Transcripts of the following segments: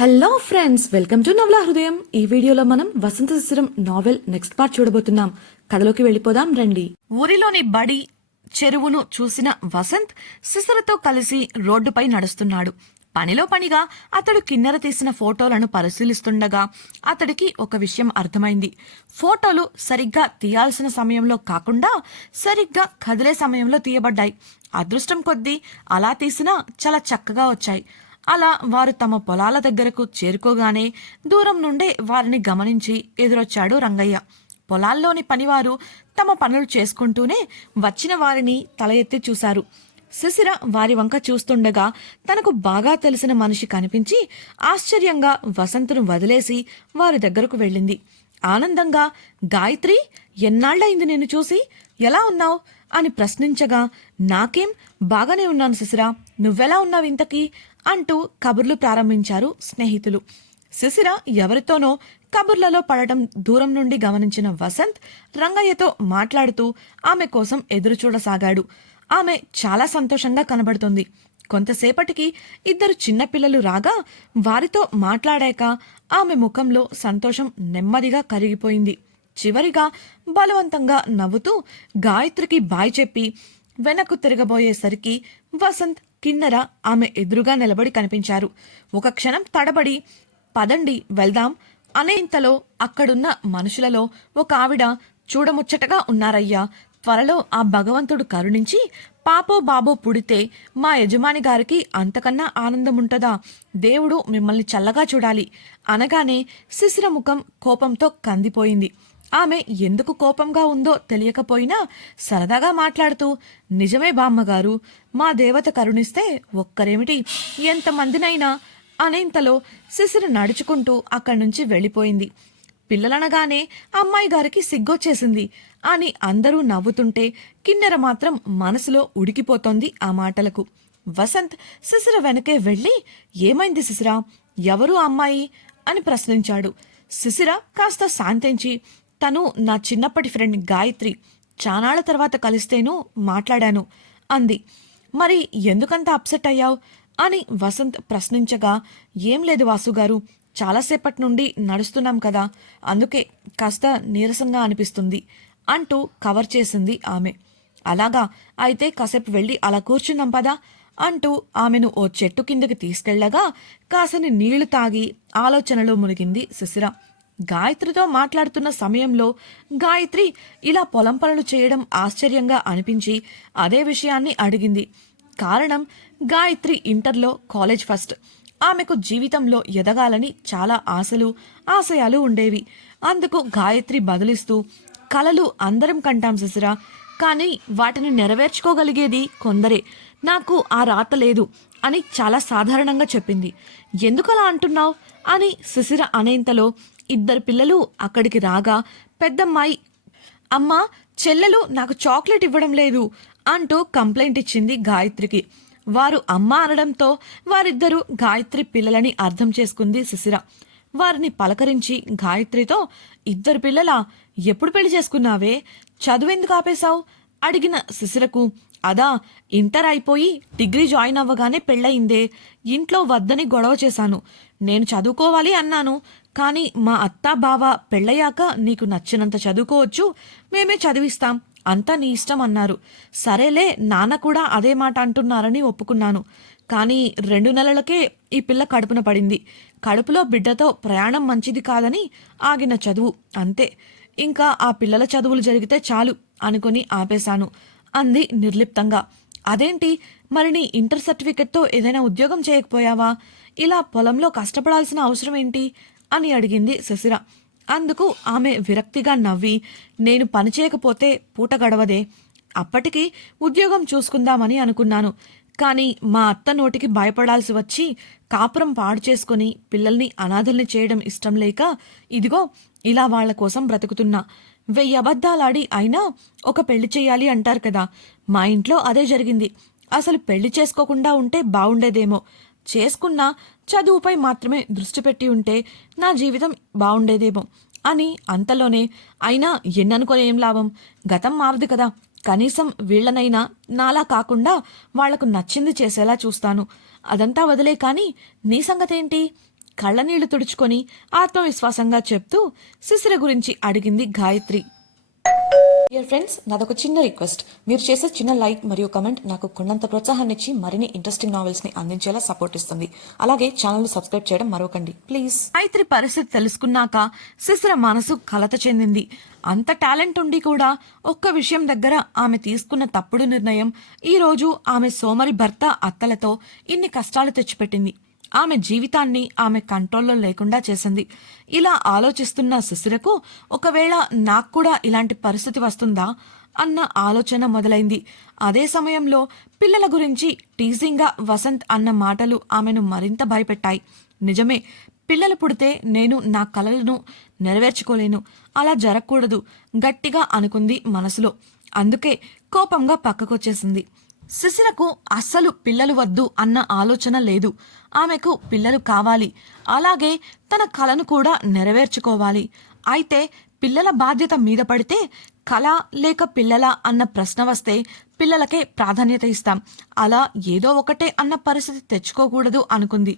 Hello friends, welcome to నవలా హృదయం. ఈ వీడియోలో మనం వసంత శిశిరం నావెల్ నెక్స్ట్ పార్ట్ చూడబోతున్నాం. కథలోకి వెళ్ళిపోదాం రండి. ఊరిలోని బడి చెరువును చూసిన వసంత్ శిశిరతో కలిసి రోడ్డుపై నడుస్తున్నాడు. పనిలో పనిగా అతడు కిన్నెర తీసిన ఫోటోలను పరిశీలిస్తుండగా అతడికి ఒక విషయం అర్థమైంది. ఫోటోలు సరిగ్గా తీయాల్సిన సమయంలో కాకుండా సరిగ్గా కదిలే సమయంలో తీయబడ్డాయి. అదృష్టం కొద్దీ అలా తీసినా చాలా చక్కగా వచ్చాయి. అలా వారు తమ పొలాల దగ్గరకు చేరుకోగానే దూరం నుండే వారిని గమనించి ఎదురొచ్చాడు రంగయ్య. పొలాల్లోని పనివారు తమ పనులు చేసుకుంటూనే వచ్చిన వారిని తల ఎత్తి చూశారు. శిశిర వారి వంక చూస్తుండగా తనకు బాగా తెలిసిన మనిషి కనిపించి ఆశ్చర్యంగా వసంతును వదిలేసి వారి దగ్గరకు వెళ్ళింది. ఆనందంగా, గాయత్రి, ఎన్నాళ్లయింది నిన్ను చూసి, ఎలా ఉన్నావు అని ప్రశ్నించగా, నాకేం, బాగానే ఉన్నాను శిశిర, నువ్వెలా ఉన్నావు ఇంతకీ అంటూ కబుర్లు ప్రారంభించారు స్నేహితులు. శిశిర ఎవరితోనో కబుర్లలో పడటం దూరం నుండి గమనించిన వసంత్ రంగయ్యతో మాట్లాడుతూ ఆమె కోసం ఎదురుచూడసాగాడు. ఆమె చాలా సంతోషంగా కనబడుతుంది. కొంతసేపటికి ఇద్దరు చిన్నపిల్లలు రాగా వారితో మాట్లాడాక ఆమె ముఖంలో సంతోషం నెమ్మదిగా కరిగిపోయింది. చివరిగా బలవంతంగా నవ్వుతూ గాయత్రికి బాయ్ చెప్పి వెనక్కు తిరగబోయేసరికి వసంత్, కిన్నెర ఆమె ఎదురుగా నిలబడి కనిపించారు. ఒక క్షణం తడబడి పదండి వెళ్దాం అనేంతలో అక్కడున్న మనుషులలో ఒక ఆవిడ, చూడముచ్చటగా ఉన్నారయ్యా, త్వరలో ఆ భగవంతుడు కరుణించి పాపో బాబో పుడితే మా యజమాని గారికి అంతకన్నా ఆనందముంటదా, దేవుడు మిమ్మల్ని చల్లగా చూడాలి అనగానే శిశిర ముఖం కోపంతో కందిపోయింది. ఆమె ఎందుకు కోపంగా ఉందో తెలియకపోయినా సరదాగా మాట్లాడుతూ, నిజమే బామ్మగారు, మా దేవత కరుణిస్తే ఒక్కరేమిటి, ఎంతమందినైనా అనేంతలో శిశిర నడుచుకుంటూ అక్కడి నుంచి వెళ్ళిపోయింది. పిల్లలనగానే అమ్మాయి గారికి సిగ్గొచ్చేసింది అని అందరూ నవ్వుతుంటే కిన్నెర మాత్రం మనసులో ఉడికిపోతోంది ఆ మాటలకు. వసంత్ శిశిర వెనకే వెళ్ళి, ఏమైంది శిశిర, ఎవరు అమ్మాయి అని ప్రశ్నించాడు. శిశిర కాస్త శాంతించి, తను నా చిన్నప్పటి ఫ్రెండ్ గాయత్రి, చానాళ్ల తర్వాత కలిస్తేనూ మాట్లాడాను అంది. మరి ఎందుకంత అప్సెట్ అయ్యావు అని వసంత్ ప్రశ్నించగా, ఏం లేదు వాసుగారు, చాలాసేపటి నుండి నడుస్తున్నాం కదా, అందుకే కాస్త నీరసంగా అనిపిస్తుంది అంటూ కవర్ చేసింది ఆమె. అలాగా, అయితే కాసేపు వెళ్ళి అలా కూర్చున్నాం పదా అంటూ ఆమెను ఓ చెట్టు కిందకి తీసుకెళ్లగా కాసని నీళ్లు తాగి ఆలోచనలో మునిగింది శిశిర. గాయత్రితో మాట్లాడుతున్న సమయంలో గాయత్రి ఇలా పొలం పనులు చేయడం ఆశ్చర్యంగా అనిపించి అదే విషయాన్ని అడిగింది. కారణం, గాయత్రి ఇంటర్లో కాలేజ్ ఫస్ట్. ఆమెకు జీవితంలో ఎదగాలని చాలా ఆశలు, ఆశయాలు ఉండేవి. అందుకు గాయత్రి బదులిస్తూ, కలలు అందరం కంటాం శిశిర, కానీ వాటిని నెరవేర్చుకోగలిగేది కొందరే, నాకు ఆ రాత లేదు అని చాలా సాధారణంగా చెప్పింది. ఎందుకలా అంటున్నావు అని శిశిర అనేంతలో ఇద్దరు పిల్లలు అక్కడికి రాగా పెద్దమ్మాయి, అమ్మా, చెల్లెలు నాకు చాక్లెట్ ఇవ్వడం లేదు అంటూ కంప్లైంట్ ఇచ్చింది గాయత్రికి. వారు అమ్మ అనడంతో వారిద్దరూ గాయత్రి పిల్లలని అర్థం చేసుకుంది శిశిర. వారిని పలకరించి గాయత్రితో, ఇద్దరు పిల్లలా, ఎప్పుడు పెళ్లి చేసుకున్నావే, చదువెందుకు ఆపేశావు అడిగిన శిశిరకు, అదా, ఇంటర్ అయిపోయి డిగ్రీ జాయిన్ అవ్వగానే పెళ్ళయిందే, ఇంట్లో వద్దని గొడవ చేశాను, నేను చదువుకోవాలి అన్నాను, కానీ మా అత్తా బావ పెళ్ళయ్యాక నీకు నచ్చినంత చదువుకోవచ్చు, మేమే చదివిస్తాం, అంతా నీ ఇష్టం అన్నారు. సరేలే, నాన్న కూడా అదే మాట అంటున్నారని ఒప్పుకున్నాను. కానీ 2 నెలలకే ఈ పిల్ల కడుపున పడింది. కడుపులో బిడ్డతో ప్రయాణం మంచిది కాదని ఆగిన చదువు, అంతే. ఇంకా ఆ పిల్లల చదువులు జరిగితే చాలు అనుకుని ఆపేశాను అంది నిర్లిప్తంగా. అదేంటి, మరి నీ ఇంటర్ సర్టిఫికెట్తో ఏదైనా ఉద్యోగం చేయకపోయావా, ఇలా పొలంలో కష్టపడాల్సిన అవసరం ఏంటి అని అడిగింది శిశిర. అందుకు ఆమె విరక్తిగా నవ్వి, నేను పని చేయకపోతే పూట గడవదే, అప్పటికి ఉద్యోగం చూసుకుందామని అనుకున్నాను, కానీ మా అత్త నోటికి భయపడాల్సి వచ్చి కాపురం పాడు చేసుకుని పిల్లల్ని అనాథల్ని చేయడం ఇష్టం లేక ఇదిగో ఇలా వాళ్ల కోసం బ్రతుకుతున్నా. 1000 అబద్ధాలాడి అయినా ఒక పెళ్లి చేయాలి అంటారు కదా, మా ఇంట్లో అదే జరిగింది. అసలు పెళ్లి చేసుకోకుండా ఉంటే బావుండేదేమో, చేసుకున్నా చదువుపై మాత్రమే దృష్టి పెట్టి ఉంటే నా జీవితం బావుండేదేమో అని అంతలోనే, అయినా ఎన్ననుకొని ఏం లాభం, గతం మారదు కదా, కనీసం వీళ్లనైనా నాలా కాకుండా వాళ్లకు నచ్చింది చేసేలా చూస్తాను, అదంతా వదిలే, కానీ నీ సంగతేంటి కళ్ళనీళ్లు తుడుచుకొని ఆత్మవిశ్వాసంగా చెప్తూ శిశిర గురించి అడిగింది గాయత్రి. డియర్ ఫ్రెండ్స్, నాదొక చిన్న రిక్వెస్ట్. మీరు చేసే చిన్న లైక్ మరియు కమెంట్ నాకు కొండంత ప్రోత్సాహాన్ని ఇచ్చి మరిన్ని ఇంట్రెస్టింగ్ నావెల్స్ ని అందించేలా సపోర్ట్ ఇస్తుంది. అలాగే ఛానల్ సబ్స్క్రైబ్ చేయడం మరొకండి ప్లీజ్. గాయత్రి పరిస్థితి తెలుసుకున్నాక శిశిర మనసు కలత చెందింది. అంత టాలెంట్ ఉండి కూడా ఒక్క విషయం దగ్గర ఆమె తీసుకున్న తప్పుడు నిర్ణయం ఈ రోజు ఆమె సోమరి భర్త అత్తలతో ఇన్ని కష్టాలు తెచ్చిపెట్టింది. ఆమె జీవితాన్ని ఆమె కంట్రోల్లో లేకుండా చేసింది. ఇలా ఆలోచిస్తున్న శిశిరకు ఒకవేళ నాకు కూడా ఇలాంటి పరిస్థితి వస్తుందా అన్న ఆలోచన మొదలైంది. అదే సమయంలో పిల్లల గురించి టీజింగ్గా వసంత్ అన్న మాటలు ఆమెను మరింత భయపెట్టాయి. నిజమే, పిల్లలు పుడితే నేను నా కలలను నెరవేర్చుకోలేను, అలా జరగకూడదు గట్టిగా అనుకుంది మనసులో. అందుకే కోపంగా పక్కకొచ్చేసింది. శిశిరకు అస్సలు పిల్లలు వద్దు అన్న ఆలోచన లేదు. ఆమెకు పిల్లలు కావాలి, అలాగే తన కలను కూడా నెరవేర్చుకోవాలి. అయితే పిల్లల బాధ్యత మీద పడితే కళ లేక పిల్లల అన్న ప్రశ్న వస్తే పిల్లలకే ప్రాధాన్యత ఇస్తాం, అలా ఏదో ఒకటే అన్న పరిస్థితి తెచ్చుకోకూడదు అనుకుంది.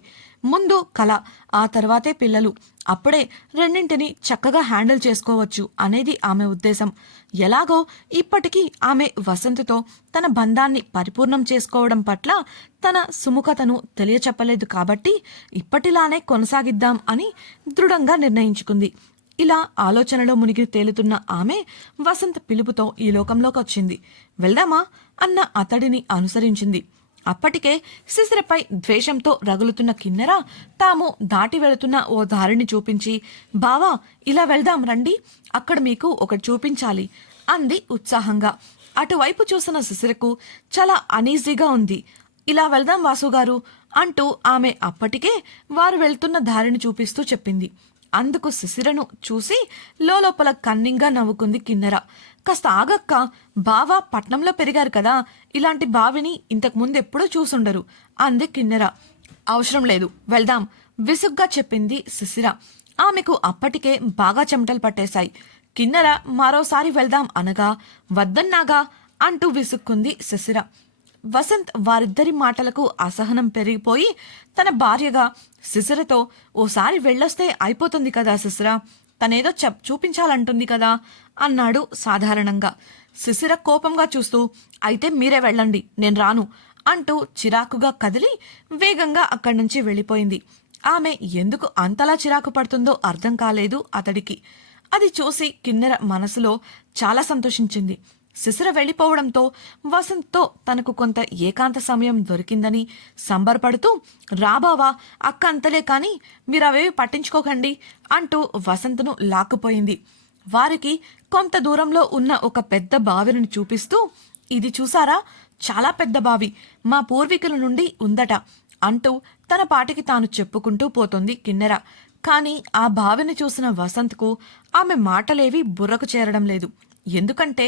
ముందు కళ, ఆ తర్వాతే పిల్లలు, అప్పుడే రెండింటిని చక్కగా హ్యాండిల్ చేసుకోవచ్చు అనేది ఆమె ఉద్దేశం. ఎలాగో ఇప్పటికీ ఆమె వసంత్తో తన బంధాన్ని పరిపూర్ణం చేసుకోవడం పట్ల తన సుముఖతను తెలియచెప్పలేదు కాబట్టి ఇప్పటిలానే కొనసాగిద్దాం అని దృఢంగా నిర్ణయించుకుంది. ఇలా ఆలోచనలో మునిగి తేలుతున్న ఆమె వసంత్ పిలుపుతో ఈ లోకంలోకి వచ్చింది. వెళ్దామా అన్న అతడిని అనుసరించింది. అప్పటికే శిశిరపై ద్వేషంతో రగులుతున్న కిన్నెర తాము దాటి వెళుతున్న ఓ దారిని చూపించి, బావా ఇలా వెళ్దాం రండి, అక్కడ మీకు ఒకటి చూపించాలి అంది ఉత్సాహంగా. అటువైపు చూసిన శిశిరకు చాలా అనీజీగా ఉంది. ఇలా వెళ్దాం వాసుగారు అంటూ ఆమె అప్పటికే వారు వెళ్తున్న దారిని చూపిస్తూ చెప్పింది. అందుకు శిశిరను చూసి లోపల కన్నింగా నవ్వుకుంది కిన్నెర. కాస్త ఆగక్క, బావ పట్నంలో పెరిగారు కదా, ఇలాంటి బావిని ఇంతకు ముందు ఎప్పుడూ చూసుండరు అంది కిన్నెర. అవసరం లేదు, వెళ్దాం విసుగ్గా చెప్పింది శిశిర. ఆమెకు అప్పటికే బాగా చెమటలు పట్టేశాయి. కిన్నెర మరోసారి వెళ్దాం అనగా వద్దన్నాగా అంటూ విసుక్కుంది శిశిర. వసంత్ వారిద్దరి మాటలకు అసహనం పెరిగిపోయి తన భార్యగా శిశిరతో, ఓసారి వెళ్ళొస్తే అయిపోతుంది కదా శిశిర, తనేదో చూపించాలంటుంది కదా అన్నాడు సాధారణంగా. శిశిర కోపంగా చూస్తూ, అయితే మీరే వెళ్ళండి, నేను రాను అంటూ చిరాకుగా కదిలి వేగంగా అక్కడి నుంచి వెళ్ళిపోయింది. ఆమె ఎందుకు అంతలా చిరాకు పడుతుందో అర్థం కాలేదు అతడికి. అది చూసి కిన్నెర మనసులో చాలా సంతోషించింది. శిశిర వెళ్ళిపోవడంతో వసంత్తో తనకు కొంత ఏకాంత సమయం దొరికిందని సంబరపడుతూ, రాబావా అక్క అంతలే కాని మీరవేవి పట్టించుకోకండి అంటూ వసంత్ను లాక్కుపోయింది. వారికి కొంత దూరంలో ఉన్న ఒక పెద్ద బావిని చూపిస్తూ, ఇది చూసారా, చాలా పెద్ద బావి, మా పూర్వీకుల నుండి ఉందట అంటూ తన పాటికి తాను చెప్పుకుంటూ పోతోంది కిన్నెర. కాని ఆ బావిని చూసిన వసంత్కు ఆమె మాటలేవి బుర్రకు చేరడం లేదు. ఎందుకంటే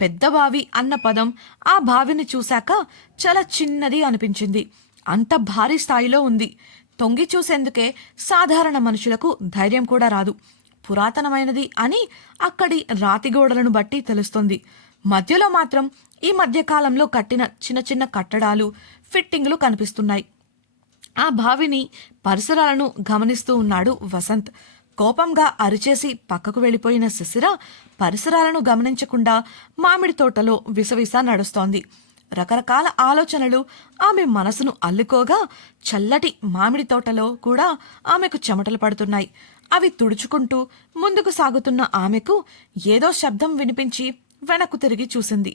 పెద్ద బావి అన్న పదం ఆ బావిని చూశాక చాలా చిన్నది అనిపించింది. అంత భారీ స్థాయిలో ఉంది. తొంగి చూసేందుకే సాధారణ మనుషులకు ధైర్యం కూడా రాదు. పురాతనమైనది అని అక్కడి రాతిగోడలను బట్టి తెలుస్తుంది. మధ్యలో మాత్రం ఈ మధ్యకాలంలో కట్టిన చిన్న చిన్న కట్టడాలు, ఫిట్టింగులు కనిపిస్తున్నాయి. ఆ బావిని పరిసరాలను గమనిస్తూ ఉన్నాడు వసంత్. కోపంగా అరిచేసి పక్కకు వెళ్ళిపోయిన శిశిర పరిసరాలను గమనించకుండా మామిడి తోటలో విసవిస నడుస్తోంది. రకరకాల ఆలోచనలు ఆమె మనసును అల్లుకోగా చల్లటి మామిడి తోటలో కూడా ఆమెకు చెమటలు పడుతున్నాయి. అవి తుడుచుకుంటూ ముందుకు సాగుతున్న ఆమెకు ఏదో శబ్దం వినిపించి వెనక్కు తిరిగి చూసింది.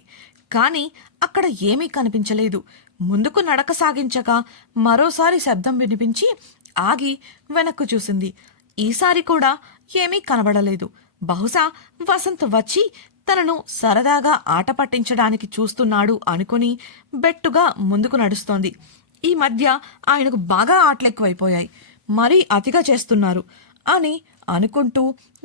కాని అక్కడ ఏమీ కనిపించలేదు. ముందుకు నడక సాగించగా మరోసారి శబ్దం వినిపించి ఆగి వెనక్కు చూసింది. ఈసారి కూడా ఏమీ కనబడలేదు. బహుశా వసంత్ వచ్చి తనను సరదాగా ఆట పట్టించడానికి చూస్తున్నాడు అనుకుని బెట్టుగా ముందుకు నడుస్తోంది. ఈ మధ్య ఆయనకు బాగా ఆటలెక్కువైపోయాయి, మరీ అతిగా చేస్తున్నారు అని అనుకుంటూ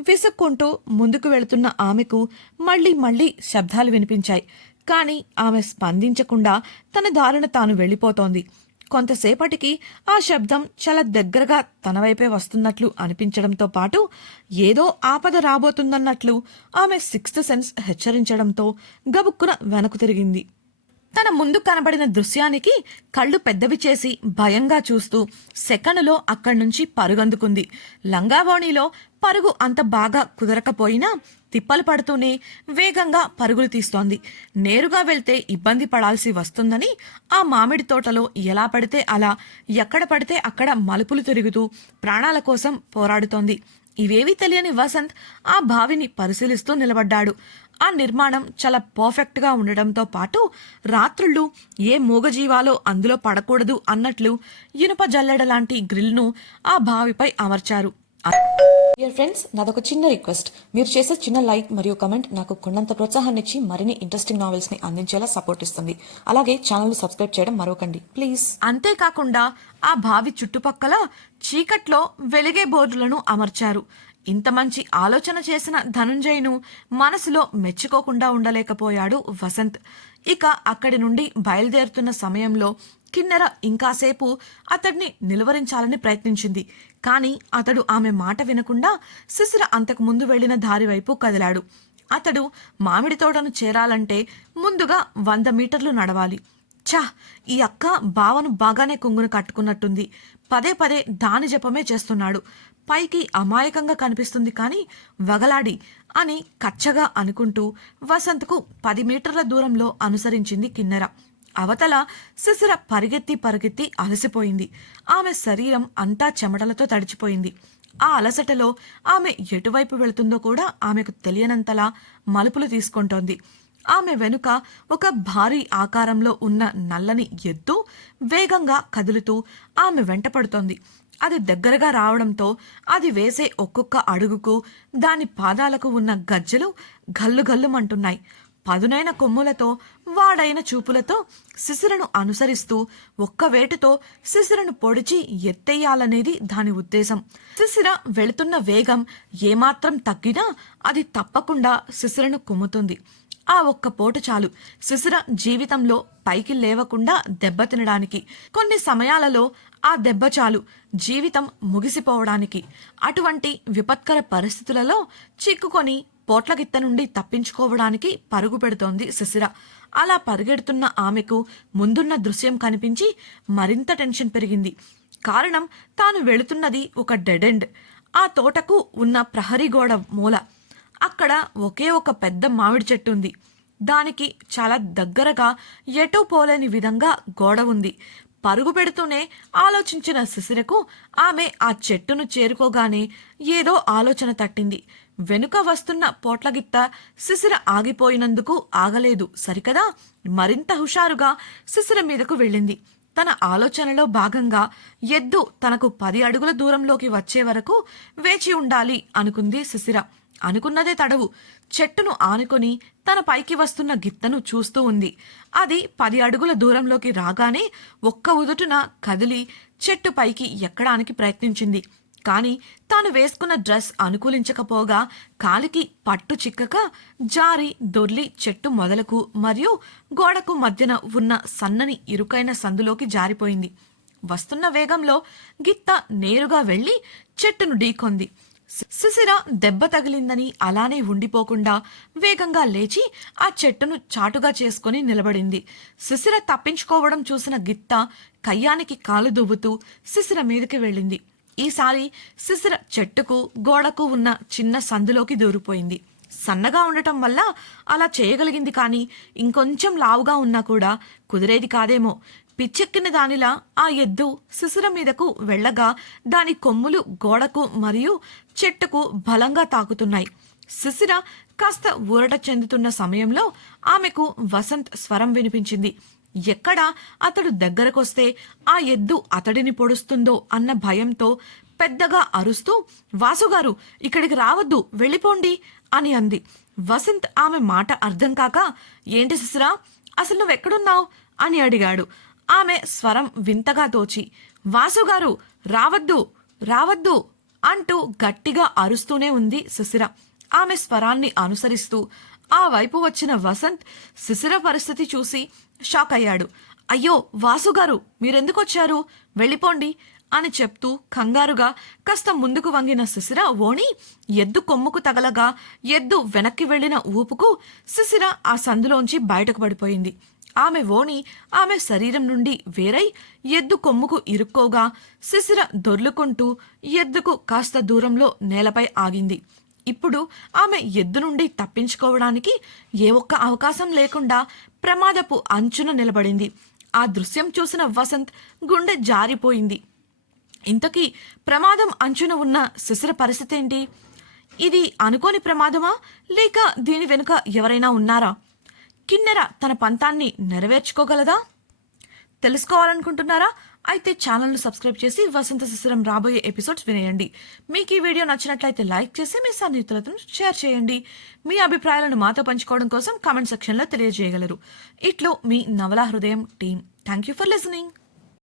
విసుక్కుంటూ ముందుకు వెళుతున్న ఆమెకు మళ్ళీ శబ్దాలు వినిపించాయి. కాని ఆమె స్పందించకుండా తన దారిన తాను వెళ్ళిపోతోంది. కొంతసేపటికి ఆ శబ్దం చాలా దగ్గరగా తన వైపే వస్తున్నట్లు అనిపించడంతో పాటు ఏదో ఆపద రాబోతుందన్నట్లు ఆమె సిక్స్త్ సెన్స్ హెచ్చరించడంతో గబుక్కున వెనక్కు తిరిగింది. తన ముందు కనబడిన దృశ్యానికి కళ్ళు పెద్దవి చేసి భయంగా చూస్తూ సెకనులో అక్కడి నుంచి పరుగందుకుంది. లంగావోణిలో పరుగు అంత బాగా కుదరకపోయినా తిప్పలు పడుతూనే వేగంగా పరుగులు తీస్తోంది. నేరుగా వెళ్తే ఇబ్బంది పడాల్సి వస్తుందని ఆ మామిడి తోటలో ఎలా పడితే అలా, ఎక్కడ పడితే అక్కడ మలుపులు తిరుగుతూ ప్రాణాల కోసం పోరాడుతోంది. ఇవేవీ తెలియని వసంత్ ఆ బావిని పరిశీలిస్తూ నిలబడ్డాడు. ఆ నిర్మాణం చాలా పర్ఫెక్ట్గా ఉండడంతో పాటు రాత్రుళ్ళు ఏ మూగజీవాలో అందులో పడకూడదు అన్నట్లు ఇనుప జల్లెడ లాంటి గ్రిల్ను ఆ బావిపై అమర్చారు. డియర్ ఫ్రెండ్స్, నాదొక చిన్న రిక్వెస్ట్. మీరు చేసే చిన్న లైక్ మరియు కమెంట్ నాకు కొండంత ప్రోత్సాహాన్ని ఇచ్చి మరిన్ని ఇంట్రెస్టింగ్ నావెల్స్ ని అందించేలా సపోర్ట్ ఇస్తుంది. అలాగే ఛానల్ సబ్స్క్రైబ్ చేయడం మరవకండి ప్లీజ్. అంతేకాకుండా ఆ బావి చుట్టుపక్కల చీకట్లో వెలిగే బోర్డులను అమర్చారు. ఇంత మంచి ఆలోచన చేసిన ధనుంజయ్ను మనసులో మెచ్చుకోకుండా ఉండలేకపోయాడు వసంత్. ఇక అక్కడి నుండి బయలుదేరుతున్న సమయంలో కిన్నెర ఇంకాసేపు అతడిని నిలువరించాలని ప్రయత్నించింది. కానీ అతడు ఆమె మాట వినకుండా శిశిర అంతకు ముందు వెళ్లిన దారి వైపు కదిలాడు. అతడు మామిడి తోటను చేరాలంటే ముందుగా 100 మీటర్లు నడవాలి. ఛా, ఈ అక్క బావను బాగానే కుంగును కట్టుకున్నట్టుంది. పదే పదే దాని జపమే చేస్తున్నాడు. పైకి అమాయకంగా కనిపిస్తుంది కానీ వగలాడి అని కచ్చగా అనుకుంటూ వసంత్కు 10 మీటర్ల దూరంలో అనుసరించింది కిన్నెర. అవతల శిశిర పరిగెత్తి అలసిపోయింది. ఆమె శరీరం అంతా చెమటలతో తడిచిపోయింది. ఆ అలసటలో ఆమె ఎటువైపు వెళుతుందో కూడా ఆమెకు తెలియనంతలా మలుపులు తీసుకుంటోంది. ఆమె వెనుక ఒక భారీ ఆకారంలో ఉన్న నల్లని ఎద్దు వేగంగా కదులుతూ ఆమె వెంటపడుతోంది. అది దగ్గరగా రావడంతో అది వేసే ఒక్కొక్క అడుగుకు దాని పాదాలకు ఉన్న గజ్జెలు గల్లుగల్లుమంటున్నాయి. పదునైన కొమ్ములతో వాడైన చూపులతో శిశిరను అనుసరిస్తూ ఒక్క వేటుతో శిశిరను పొడిచి ఎత్తేయాలనేది దాని ఉద్దేశం. శిశిర వెళుతున్న వేగం ఏమాత్రం తగ్గినా అది తప్పకుండా శిశిరను కుమ్ముతుంది. ఆ ఒక్క పోటు చాలు శిశిర జీవితంలో పైకి లేవకుండా దెబ్బతినడానికి. కొన్ని సమయాలలో ఆ దెబ్బ చాలు జీవితం ముగిసిపోవడానికి. అటువంటి విపత్కర పరిస్థితులలో చిక్కుకొని పోట్లగిత్త నుండి తప్పించుకోవడానికి పరుగు పెడుతోంది శిశిర. అలా పరిగెడుతున్న ఆమెకు ముందున్న దృశ్యం కనిపించి మరింత టెన్షన్ పెరిగింది. కారణం, తాను వెళుతున్నది ఒక డెడ్ ఎండ్. ఆ తోటకు ఉన్న ప్రహరీ గోడ మూల అక్కడ ఒకే ఒక పెద్ద మామిడి చెట్టు ఉంది. దానికి చాలా దగ్గరగా ఎటూ పోలేని విధంగా గోడ ఉంది. పరుగు పెడుతూనే ఆలోచించిన శిశిరకు ఆమె ఆ చెట్టును చేరుకోగానే ఏదో ఆలోచన తట్టింది. వెనుక వస్తున్న పోట్లగిత్త శిశిర ఆగిపోయినందుకు ఆగలేదు సరికదా. మరింత హుషారుగా శిశిర మీదకు వెళ్ళింది. తన ఆలోచనలో భాగంగా ఎద్దు తనకు 10 అడుగుల దూరంలోకి వచ్చే వరకు వేచి ఉండాలి అనుకుంది శిశిర. అనుకున్నదే తడవు. చెట్టును ఆనుకొని తన పైకి వస్తున్న గిత్తను చూస్తూ ఉంది. అది 10 అడుగుల దూరంలోకి రాగానే ఒక్క ఉదుటున కదిలి చెట్టు పైకి ఎక్కడానికి ప్రయత్నించింది. కాని తాను వేసుకున్న డ్రెస్ అనుకూలించకపోగా కాలికి పట్టు చిక్కక జారి దొర్లి చెట్టు మొదలకు మరియు గోడకు మధ్యన ఉన్న సన్నని ఇరుకైన సందులోకి జారిపోయింది. వస్తున్న వేగంలో గిత్త నేరుగా వెళ్లి చెట్టును ఢీకొంది. శిశిర దెబ్బ తగిలిందని అలానే ఉండిపోకుండా వేగంగా లేచి ఆ చెట్టును చాటుగా చేసుకుని నిలబడింది. శిశిర తప్పించుకోవడం చూసిన గిత్త కయ్యానికి కాలు దువ్వుతూ శిశిర మీదకి వెళ్ళింది. ఈసారి శిశిర చెట్టుకు గోడకు ఉన్న చిన్న సందులోకి దూరిపోయింది. సన్నగా ఉండటం వల్ల అలా చేయగలిగింది. కానీ ఇంకొంచెం లావుగా ఉన్నా కూడా కుదిరేది కాదేమో. పిచ్చెక్కిన దానిలా ఆ ఎద్దు శిశిర మీదకు వెళ్లగా దాని కొమ్ములు గోడకు మరియు చెట్టుకు బలంగా తాకుతున్నాయి. శిశిర కాస్త ఊరట చెందుతున్న సమయంలో ఆమెకు వసంత్ స్వరం వినిపించింది. ఎక్కడా అతడు దగ్గరకొస్తే ఆ ఎద్దు అతడిని పొడుస్తుందో అన్న భయంతో పెద్దగా అరుస్తూ, వాసుగారు, ఇక్కడికి రావద్దు, వెళ్ళిపోండి అని అంది. వసంత్ ఆమె మాట అర్థం కాక, ఏంటి శిశిరా, అసలు నువ్వెక్కడున్నావు అని అడిగాడు. ఆమె స్వరం వింతగా తోచి, వాసుగారు, రావద్దు రావద్దు అంటూ గట్టిగా అరుస్తూనే ఉంది శిశిర. ఆమె స్వరాన్ని అనుసరిస్తూ ఆ వైపు వచ్చిన వసంత్ శిశిర పరిస్థితి చూసి షాక్ అయ్యాడు. అయ్యో వాసుగారు, మీరెందుకొచ్చారు, వెళ్ళిపోండి అని చెప్తూ కంగారుగా కాస్త ముందుకు వంగిన శిశిర ఓణి ఎద్దు కొమ్ముకు తగలగా ఎద్దు వెనక్కి వెళ్లిన ఊపుకు శిశిర ఆ సందులోంచి బయటకు పడిపోయింది. ఆమె ఓణి ఆమె శరీరం నుండి వేరై ఎద్దు కొమ్ముకు ఇరుక్కోగా శిశిర దొర్లుకుంటూ ఎద్దుకు కాస్త దూరంలో నేలపై ఆగింది. ఇప్పుడు ఆమె ఎద్దు నుండి తప్పించుకోవడానికి ఏ ఒక్క అవకాశం లేకుండా ప్రమాదపు అంచున నిలబడింది. ఆ దృశ్యం చూసిన వసంత్ గుండె జారిపోయింది. ఇంతకీ ప్రమాదం అంచున ఉన్న శిశిర పరిస్థితి ఏంటి? ఇది అనుకోని ప్రమాదమా, లేక దీని వెనుక ఎవరైనా ఉన్నారా? కిన్నెర తన పంతాన్ని నెరవేర్చుకోగలదా? తెలుసుకోవాలనుకుంటున్నారా? అయితే ఛానల్ను సబ్స్క్రైబ్ చేసి వసంత శిశిరం రాబోయే ఎపిసోడ్స్ వినేయండి. మీకు ఈ వీడియో నచ్చినట్లయితే లైక్ చేసి మీ సన్నిహితులతో షేర్ చేయండి. మీ అభిప్రాయాలను మాతో పంచుకోవడం కోసం కామెంట్ సెక్షన్లో తెలియజేయగలరు. ఇట్లో మీ నవలా హృదయం team. Thank you for listening.